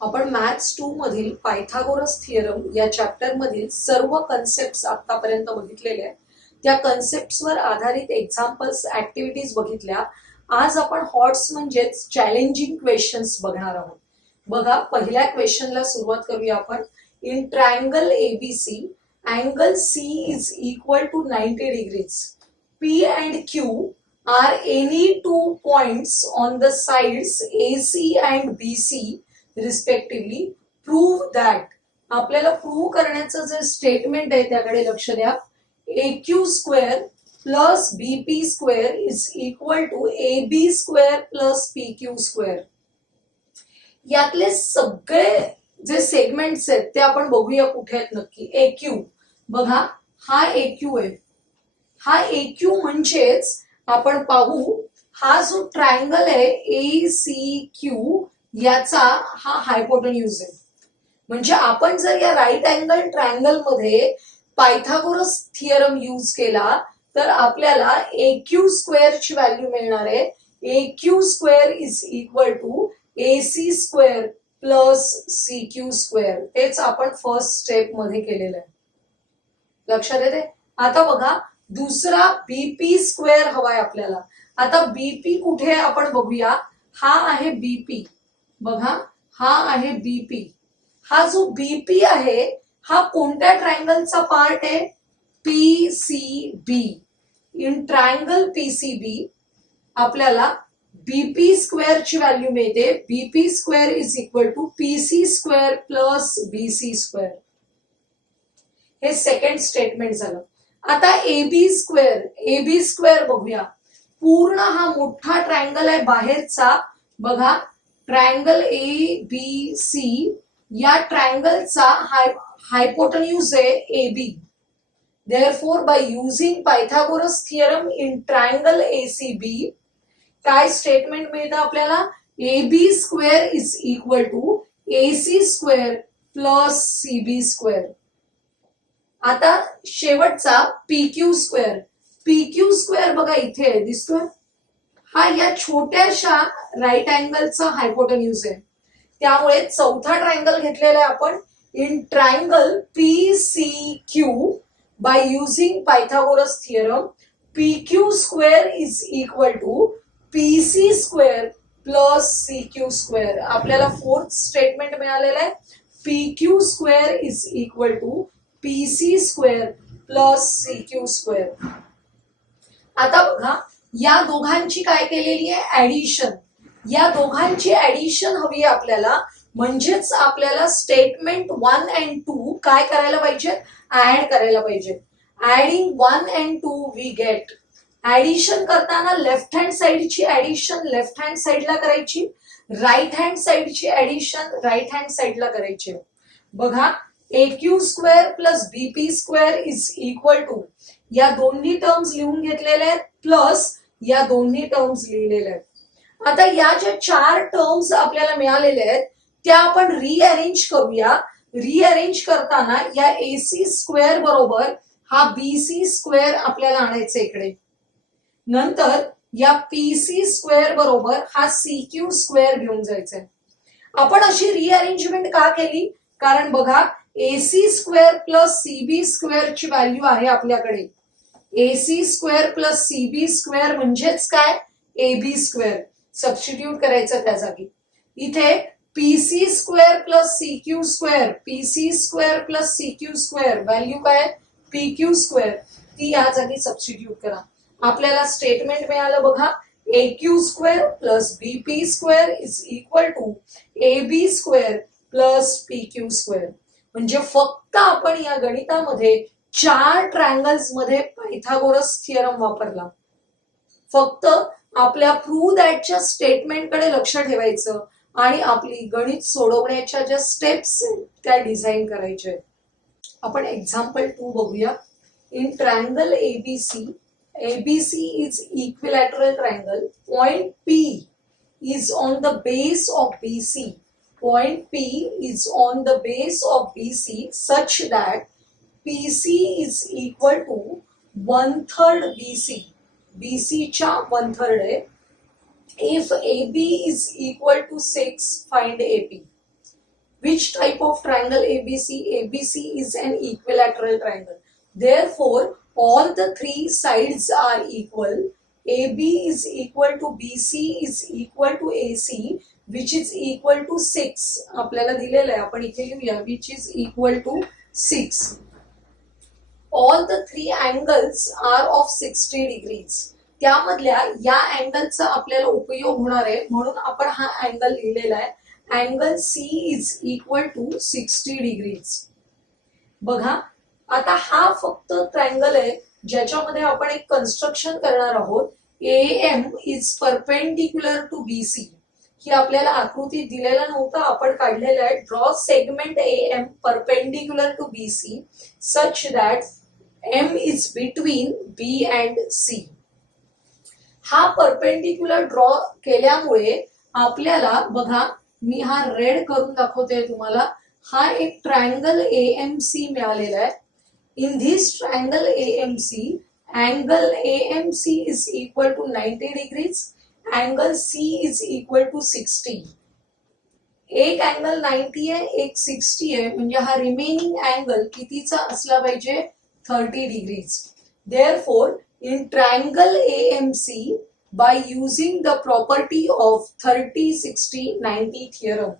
आपण मॅथ्स 2 मधील Pythagoras theorem या चॅप्टर मधील सर्व कन्सेप्ट आतापर्यंत बघितलेले आहेत. त्या कन्सेप्ट्सवर आधारित एक्झाम्पल्स ऍक्टिव्हिटीज बघितल्या. आज आपण हॉट्स म्हणजेच चॅलेंजिंग क्वेश्चन्स बघणार आहोत. बघा, पहिल्या क्वेश्चनला सुरुवात करूया आपण. In triangle ABC angle C is equal to 90 degrees. P and Q are any two points on the sides AC and BC respectively. Prove that. आपल्याला प्रूव्ह करण्याचं जे स्टेटमेंट आहे त्याकडे लक्ष द्या. AQ square plus BP square is equal to AB square plus PQ square. यातले सगळे जे सेगमेंट्स आहेत ते आपण बघूया कुठे आहेत नक्की. AQ बघा, हा AQ आहे. हा AQ म्हणजेच आपण पाहू, हा जो ट्रायंगल आहे ACQ याचा हा हायपोटेन्यूज आहे. म्हणजे आपण जर या राईट अँगल ट्रायंगल मध्ये पायथागोरस थिअरम यूज केला तर आपल्याला AQ स्क्वेअरची व्हॅल्यू मिळणार आहे. AQ square is equal to AC square plus CQ square. तेच आपण फर्स्ट स्टेप मध्ये केलेलं आहे. लक्षात येते. आता बघा, दुसरा BP स्क्वेअर हवाय आपल्याला. आता BP कुठे आपण बघूया. हा आहे BP. बघा, हा आहे BP. हा जो BP आहे हा कोणत्या ट्रायंगलचा पार्ट आहे. PCB. इन ट्रायंगल PCB आपल्याला BP स्क्वेअरची व्हॅल्यू मिळते. BP square is equal to PC square plus BC square. हे सेकंड स्टेटमेंट झालं. आता AB स्क्वेअर बघूया. पूर्ण हा मोठा ट्रायंगल आहे बाहेरचा. बघा, ट्रायंगल ABC या ट्रायंगलचा हायपोटेन्यूज आहे AB. Therefore, by using Pythagoras theorem in triangle ACB, काय स्टेटमेंट मिळतं आपल्याला. AB square is equal to AC square plus CB square. आता शेवटचा PQ स्क्वेअर. PQ स्क्वेअर बघा इथे दिसतोय. हा या छोट्याशा राईट अँगलचा हायपोटेन्यूज आहे. त्यामुळे चौथा ट्रायंगल घेतलेला आहे आपण. In triangle PCQ by using Pythagoras theorem, PQ square is equal to PC square plus CQ square. आपल्याला फोर्थ स्टेटमेंट मिळालेलं आहे. PQ square is equal to PC square plus CQ square. आता बघा, या दोघांची काय केलेली आहे ऍडिशन. या दोघांची ऍडिशन हवी आहे आपल्याला. म्हणजेच आपल्याला स्टेटमेंट 1 अँड 2 काय करायला पाहिजे, ऍड करायला पाहिजे. Adding 1 and 2 we get. Addition करताना लेफ्ट हँड साइडची ऍडिशन लेफ्ट हँड साइडला करायची, राईट हँड साइडची ऍडिशन राईट हँड साइडला करायची. बघा, AQ square plus BP square is equal to या दोन्ही टर्म्स लिहून घेतलेल्या आहेत प्लस या दोन्ही टर्म्स लिहिलेल्या आहेत. आता या ज्या चार टर्म्स आपल्याला मिळालेल्या आहेत त्या आपण रिअरेंज करूया. रिअरेंज करताना या AC स्क्वेअर बरोबर हा BC स्क्वेअर आपल्याला आणायचा इकडे. नंतर या PC स्क्वेअर बरोबर हा CQ स्क्वेअर घेऊन जायचंय. आपण अशी रिअरेंजमेंट का केली, कारण बघा AC स्क्वेअर प्लस CB स्क्वेअरची व्हॅल्यू आहे आपल्याकडे. AC square plus CB square म्हणजेच काय, AB स्क्वेअर. सबस्टिट्यूट करायचं त्या जागी. इथे PC square plus CQ square, PC square plus CQ square value काय, PQ स्क्वेअर. ती या जागी सबस्टिट्यूट करा. आपल्याला स्टेटमेंट मिळालं बघा. AQ square plus BP square is equal to AB square plus PQ square. म्हणजे फक्त आपण या गणितामध्ये चार ट्रायंगल्स मध्ये पायथागोरस थिअरम वापरला. फक्त आपल्या प्रूव्ह दॅटच्या स्टेटमेंटकडे लक्ष ठेवायचं आणि आपली गणित सोडवण्याच्या ज्या स्टेप्स आहेत त्या डिझाईन करायच्या आहेत. आपण एक्झाम्पल 2 बघूया. In triangle ABC is equilateral triangle. Point P is on the base of BC. Point P is on the base of BC such that PC is equal to 1/3 BC. BC च्या 1/3 आहे. If AB is equal to 6, find AP. Which type of triangle ABC? ABC is an equilateral triangle. Therefore, all the three sides are equal. AB is equal to BC is equal to AC, which is equal to 6. आपल्याला दिलेलं आहे, आपण इथे लिहूया, which is equal to 6. All the three angles are of 60 degrees. त्यामधल्या या अँगलचा आपल्याला उपयोग होणार आहे, म्हणून आपण हा अँगल लिहिलेला आहे. Angle C is equal to 60 degrees. बघा, आता हा फक्त ट्रायंगल आहे ज्याच्यामध्ये आपण एक कन्स्ट्रक्शन करणार आहोत. AM is perpendicular to BC. ही आपल्याला आकृती दिलेला नव्हता, आपण काढलेला आहे. Draw segment AM perpendicular to BC such that M is between B and C. हा परपेंडिक्युलर ड्रॉ केल्यामुळे आपल्याला, बघा मी हा रेड करून दाखवते तुम्हाला, हा एक ट्रायंगल AMC मिळालेला आहे. In this triangle AMC, angle AMC is equal to 90 degrees, angle C is equal to 60. एक अँगल 90 आहे, एक 60 आहे, म्हणजे हा रिमेनिंग अँगल कितीचा असला पाहिजे? 30 degrees. Therefore, in triangle AMC, by using the property of 30, 60, 90 theorem,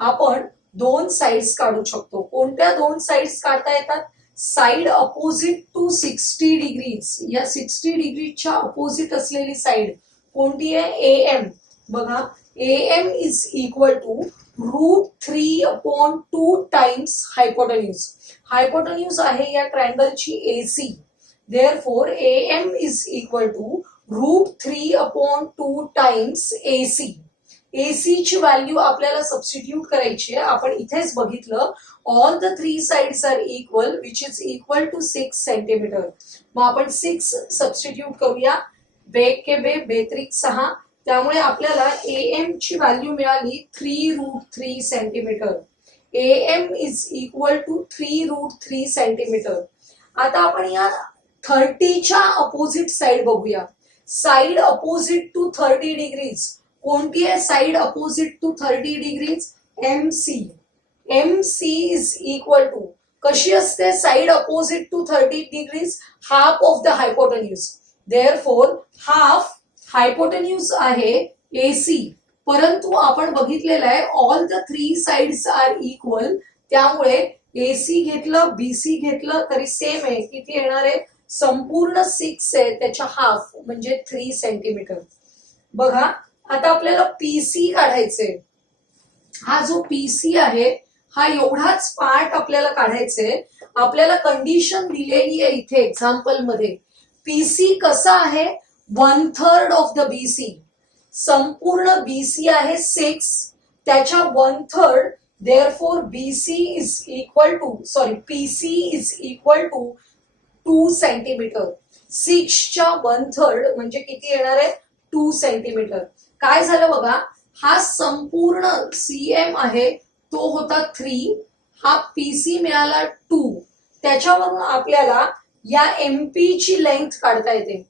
आपण दोन साइड्स काढू शकतो. कोणत्या दोन साइड्स काढता येतात? Side opposite to 60 degrees. या 60 डिग्रीच्या अपोजिट असलेली साइड कोणती आहे? AM. बघा, AM is equal to √3/2 times hypotenuse. Hypotenuse आहे या ट्रायंगलची AC. Therefore, AM is equal to √3/2 times AC. AC ची व्हॅल्यू आपल्याला सबस्टिट्यूट करायची आहे. आपण इथेच बघितलं, all the three sides are equal, which is equal to 6 centimetre. मग आपण 6 सबस्टिट्यूट करूया. बेक के बेत्रिक 6. त्यामुळे आपल्याला AM ची व्हॅल्यू मिळाली 3√3 centimetre. AM is equal to 3√3 centimetre. आता आपण या 30च्या अपोजिट साइड बघूया. साइड अपोजिट टू 30 डिग्रीज कोणती आहे? Side opposite to 30 degrees MC. MC is equal to, कशी असते side opposite to 30 degrees? Half of the hypotenuse. Therefore half hypotenuse आहे AC, परंतु आपण बघितलेलं आहे all the three sides are equal. त्यामुळे AC घेतलं, BC घेतलं तरी सेम आहे. किती येणार आहे? संपूर्ण 6 आहे, त्याच्या हाफ म्हणजे 3 सेंटीमीटर. बघा, आता आपल्याला PC काढायचंय. हा जो PC आहे हा एवढाच पार्ट आपल्याला काढायचंय. आपल्याला कंडिशन दिलेली आहे इथे एक्झाम्पल मध्ये. PC कसा आहे? 1/3 ऑफ द BC. संपूर्ण BC आहे 6, त्याच्या 1/3. Therefore, PC is equal to 2 centimetre. 6च्या 1/3 म्हणजे किती येणार आहे? 2 सेंटीमीटर. काय झालं बघा, हा संपूर्ण CM आहे तो होता 3, हा PC मिळाला 2. त्याच्यावरून आपल्याला या MP ची लेंथ काढता येते.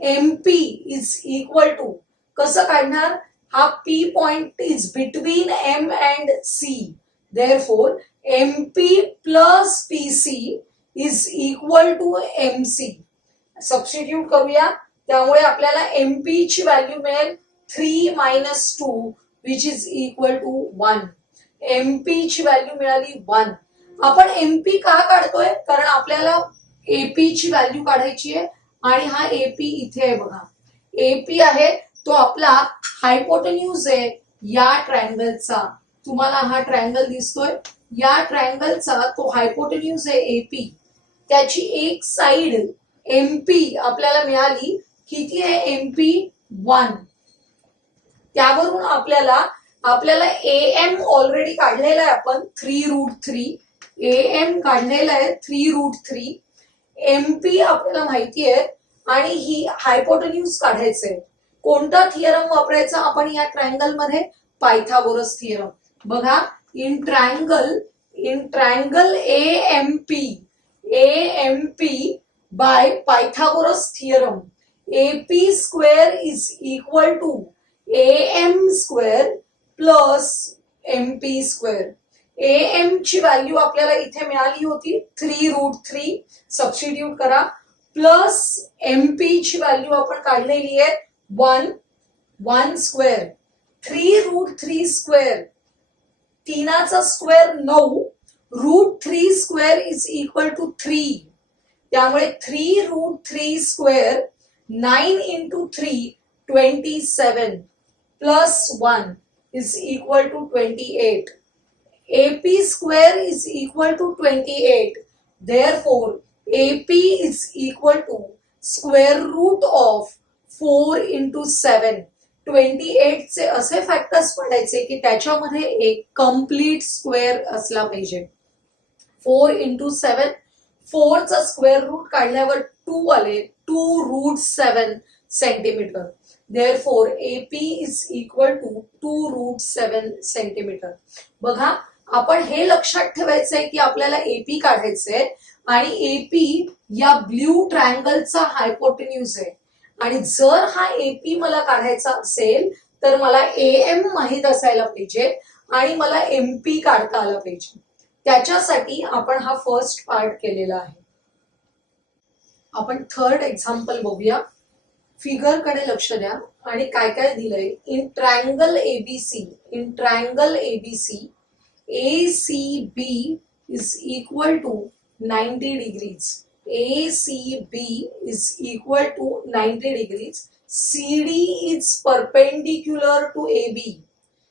MP इज इक्वल टू, कसं काढणार? हा P point is between M and C. Therefore, MP plus PC is equal to MC. Substitute करूया. त्यामुळे आपल्याला MP ची व्हॅल्यू मिळेल 3 - 2 which is equal to 1. MP ची व्हॅल्यू मिळाली 1. आपण MP का काढतोय? कारण आपल्याला AP ची व्हॅल्यू काढायची आहे आणि हा AP इथे आहे. बघा, AP आहे तो आपला हायपोटेन्यूज आहे या ट्रायंगलचा. तुम्हाला हा ट्रायंगल दिसतोय, या ट्रायंगलचा तो हायपोटेन्यूज आहे AP. त्याची एक साइड MP आपल्याला मिळाली. किती आहे? MP 1. त्यावरून आपल्याला AM ऑलरेडी काढलेला आहे आपण 3√3. AM काढलेला आहे 3√3. MP आपल्याला माहिती आहे आणि ही हायपोटेन्यूज काढायचंय. कोणता थिअरम वापरायचा आपण या ट्रायंगल मध्ये? Pythagoras theorem. बघा, in triangle AMP by Pythagoras theorem, AP square is equal to AM square plus MP square. AM ची व्हॅल्यू आपल्याला इथे मिळाली होती 3√3, सबस्टिट्यूट करा, प्लस MP ची व्हॅल्यू आपण काढलेली आहे 1 स्क्वेअर, 3√3 स्क्वेअर, 3चा square 9, √3 square is equal to 3, त्यामुळे 3√3 square 9 into 3 27 plus 1 is equal to 28. AP square is equal to 28. Therefore, AP is equal to square root of 4 into 7. 28 चे असे factors पडायचे की त्याच्यामध्ये एक कम्प्लीट स्क्वेअर असला पाहिजे. 4 into 7, 4 चा स्क्वेअर रूट काढल्यावर 2 आले, 2√7 centimetre. Therefore, AP is equal to 2√7 centimetre. बघा, आपण हे लक्षात ठेवायचंय की आपल्याला AP काढायचंय आणि AP या ब्ल्यू ट्रायंगलचा हायपोटेन्यूज आहे, आणि जर हा AP मला काढायचा असेल तर मला AM माहित असायला पाहिजे आणि मला MP काढता आला पाहिजे. त्याच्यासाठी आपण हा फर्स्ट पार्ट केलेला आहे. आपण थर्ड एक्झाम्पल बघूया. फिगर कडे लक्ष द्या आणि काय काय दिलंय. In triangle ABC, ACB is equal to 90 degrees. ACB is equal to 90 degrees. CD is perpendicular to AB.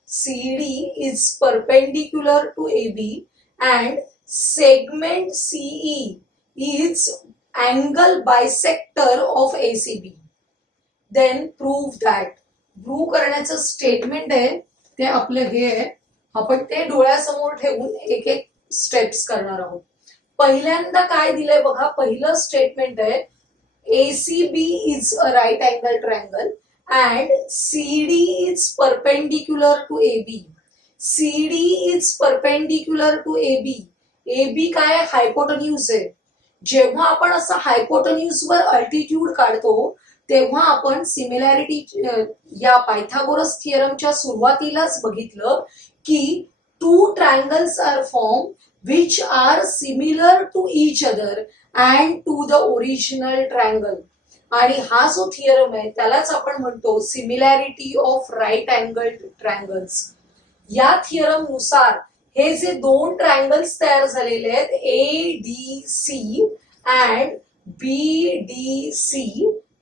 CD is perpendicular to AB and segment CE is angle bisector of ACB. Then prove that. Prove करण्याचं statement आहे ते आपलं हे आहे. आपण ते डोळ्यासमोर ठेवून एक एक स्टेप्स करणार आहोत. पहिल्यांदा काय दिलंय बघा. पहिलं स्टेटमेंट आहे ACB is a right angle triangle and CD is perpendicular to AB. CD is perpendicular to AB. AB काय आहे? हायपोटेन्यूज आहे. जेव्हा आपण असं हायपोटेन्यूज वर अल्टिट्यूड काढतो तेव्हा आपण सिमिलॅरिटी या पायथागोरस थिअरमच्या सुरुवातीलाच बघितलं की two triangles are form which are similar to each other and to the original triangle. आणि हा जो थिअरम आहे त्यालाच आपण म्हणतो similarity of right angle triangles. या थिअरम नुसार हे जे दोन ट्रायंगल्स तयार झालेले आहेत ADC and BDC,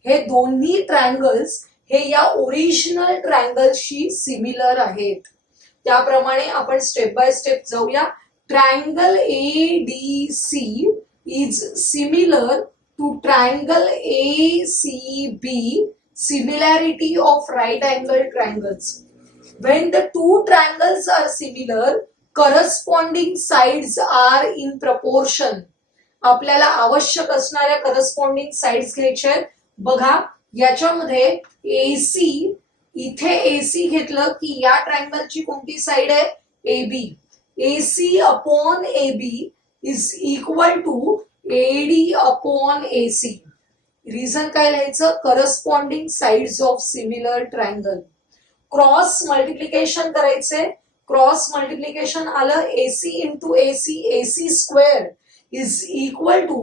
हे दोन्ही ट्रायंगल्स हे या ओरिजिनल ट्रायंगलशी सिमिलर आहेत. त्याप्रमाणे आपण स्टेप बाय स्टेप जाऊया. Triangle ADC is similar to triangle ACB, similarity of right angle triangles. When the two triangles are similar, corresponding sides are in proportion. आपल्याला आवश्यक असणाऱ्या करस्पॉन्डिंग साइड्स घ्यायच्या आहेत. बघा, याच्यामध्ये AC, इथे AC घेतलं की या ट्रायंगलची कोणती साइड आहे? AB. AC upon AB is equal to AD upon AC. Reason काय लिहायचं? Corresponding sides of similar triangle. Cross multiplication करायचे. क्रॉस मल्टिप्लिकेशन आलं AC into AC, AC square is equal to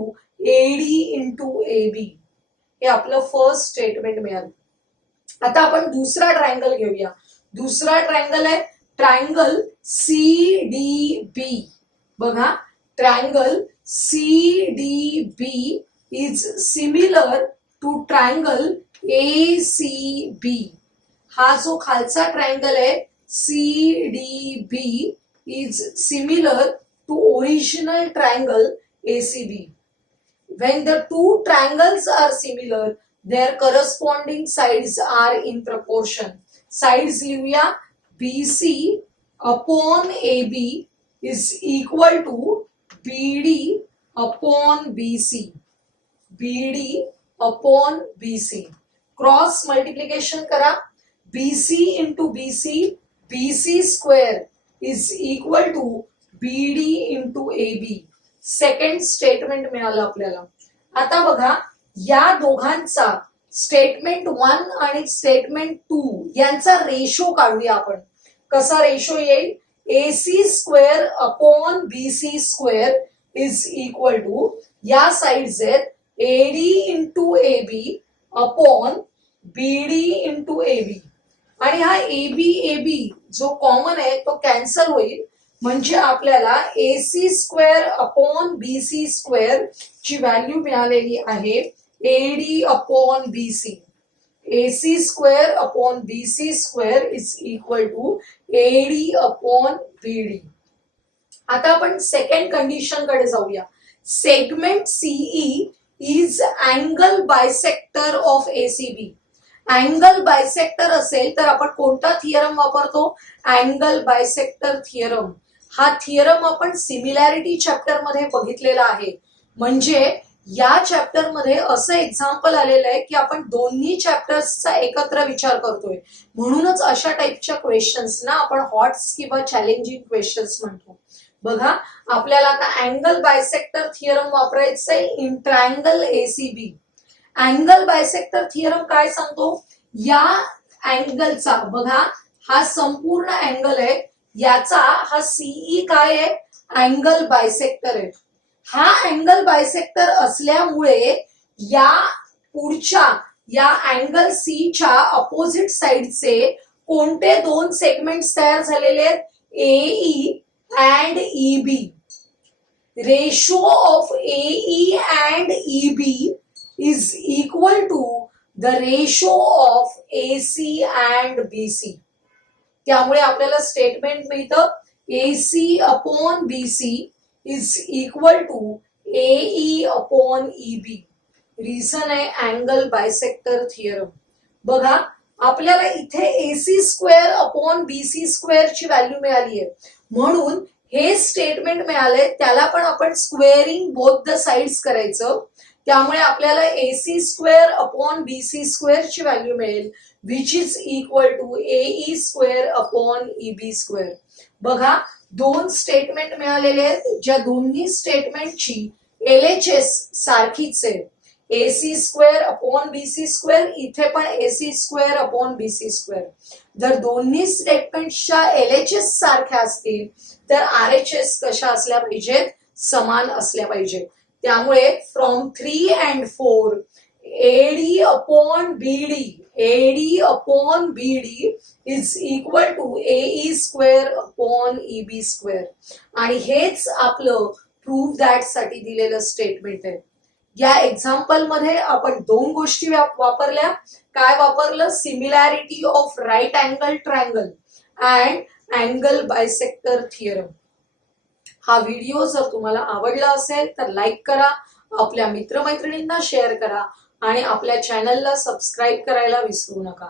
AD into AB. हे आपलं first statement मिळालं. आता आपण दुसरा ट्रायंगल घेऊया. दुसरा ट्रायंगल आहे ट्रायंगल CDB. बघा, triangle CDB is similar to triangle ACB. हा जो खालचा ट्रायंगल आहे CDB is similar to original triangle ACB. When the two triangles are similar, their corresponding sides are in proportion. Sides लिहूया. BC upon AB is equal to BD upon BC. BD upon BC. Cross multiplication करा. BC into BC, BC square is equal to BD into AB. Second statement मिळालं आपल्याला. आता बघा, या दोघांचा statement 1 आणि statement 2 यांचा रेशो काढूया आपण. कसा रेशो येईल? AC square upon BC square is equal to, या साइड्स आहेत AD into AB upon BD into AB, आणि हा AB जो कॉमन आहे तो कॅन्सल होईल, म्हणजे आपल्याला AC square upon BC square ची व्हॅल्यू मिळालेली आहे AD upon BC. AC square upon BC square is equal to AD upon BD. आता आपण सेकंड कंडिशन कडे जाऊया. Segment CE is angle bisector of ACB. Angle bisector असेल तर आपण कोणता थिअरम वापरतो? Angle bisector theorem. हा थिअरम आपण सिमिलॅरिटी चॅप्टर मध्ये बघितलेला आहे. म्हणजे या चॅप्टर मध्ये असं एक्झाम्पल आलेलं आहे की आपण दोन्ही चॅप्टर्सचा एकत्र विचार करतोय, म्हणूनच अशा टाइपच्या क्वेश्चन्स ना आपण हॉट्स किंवा चॅलेंजिंग क्वेश्चन्स म्हणतो. बघा, आपल्याला आता अँगल बायसेक्टर थिअरम वापरायचं आहे in triangle ACB. Angle bisector theorem काय सांगतो? या अँगलचा, बघा हा संपूर्ण अँगल आहे, याचा हा CE काय आहे? अँगल बायसेक्टर आहे. हा अँगल बायसेक्टर असल्यामुळे या पुढच्या या अँगल C च्या अपोजिट साइडचे कोणते दोन सेगमेंट्स तयार झालेले आहेत? AE and EB. Ratio of AE and EB is equal to the ratio of AC and BC. त्यामुळे आपल्याला स्टेटमेंट मिळतं AC upon BC is equal to AE upon EB. Reason आहे अँगल बायसेक्टर थिअरम. बघा, आपल्याला इथे AC square upon BC square ची value मिळाली आहे, म्हणून हे स्टेटमेंट मिळाले त्याला पण आपण स्क्वेअरिंग बोथ द साइड्स करायचं. त्यामुळे आपल्याला AC square upon BC square ची व्हॅल्यू मिळेल, which is equal to AE square upon EB square. बघा, दोन स्टेटमेंट मिळालेले आहेत, ज्या दोन्ही स्टेटमेंटची LHS सारखीच आहे. AC square upon BC square, इथे पण AC square upon BC square. जर दोन्ही स्टेटमेंटच्या LHS सारख्या असतील तर RHS कशा असल्या पाहिजेत? समान असल्या पाहिजेत. त्यामुळे from 3 and 4 AD upon BD is equal to AE square upon EB square. आणि हेच आपलं प्रूव्ह दॅट साठी दिलेलं स्टेटमेंट आहे. या एक्झाम्पल मध्ये आपण दोन गोष्टी वापरल्या. काय वापरलं? Similarity of right angle triangle and angle bisector theorem. हा व्हिडिओ जर तुम्हाला आवडला असेल तर लाईक करा, आपल्या मित्रमैत्रिणींना शेअर करा आणि आपल्या चॅनलला सबस्क्राईब करायला विसरू नका.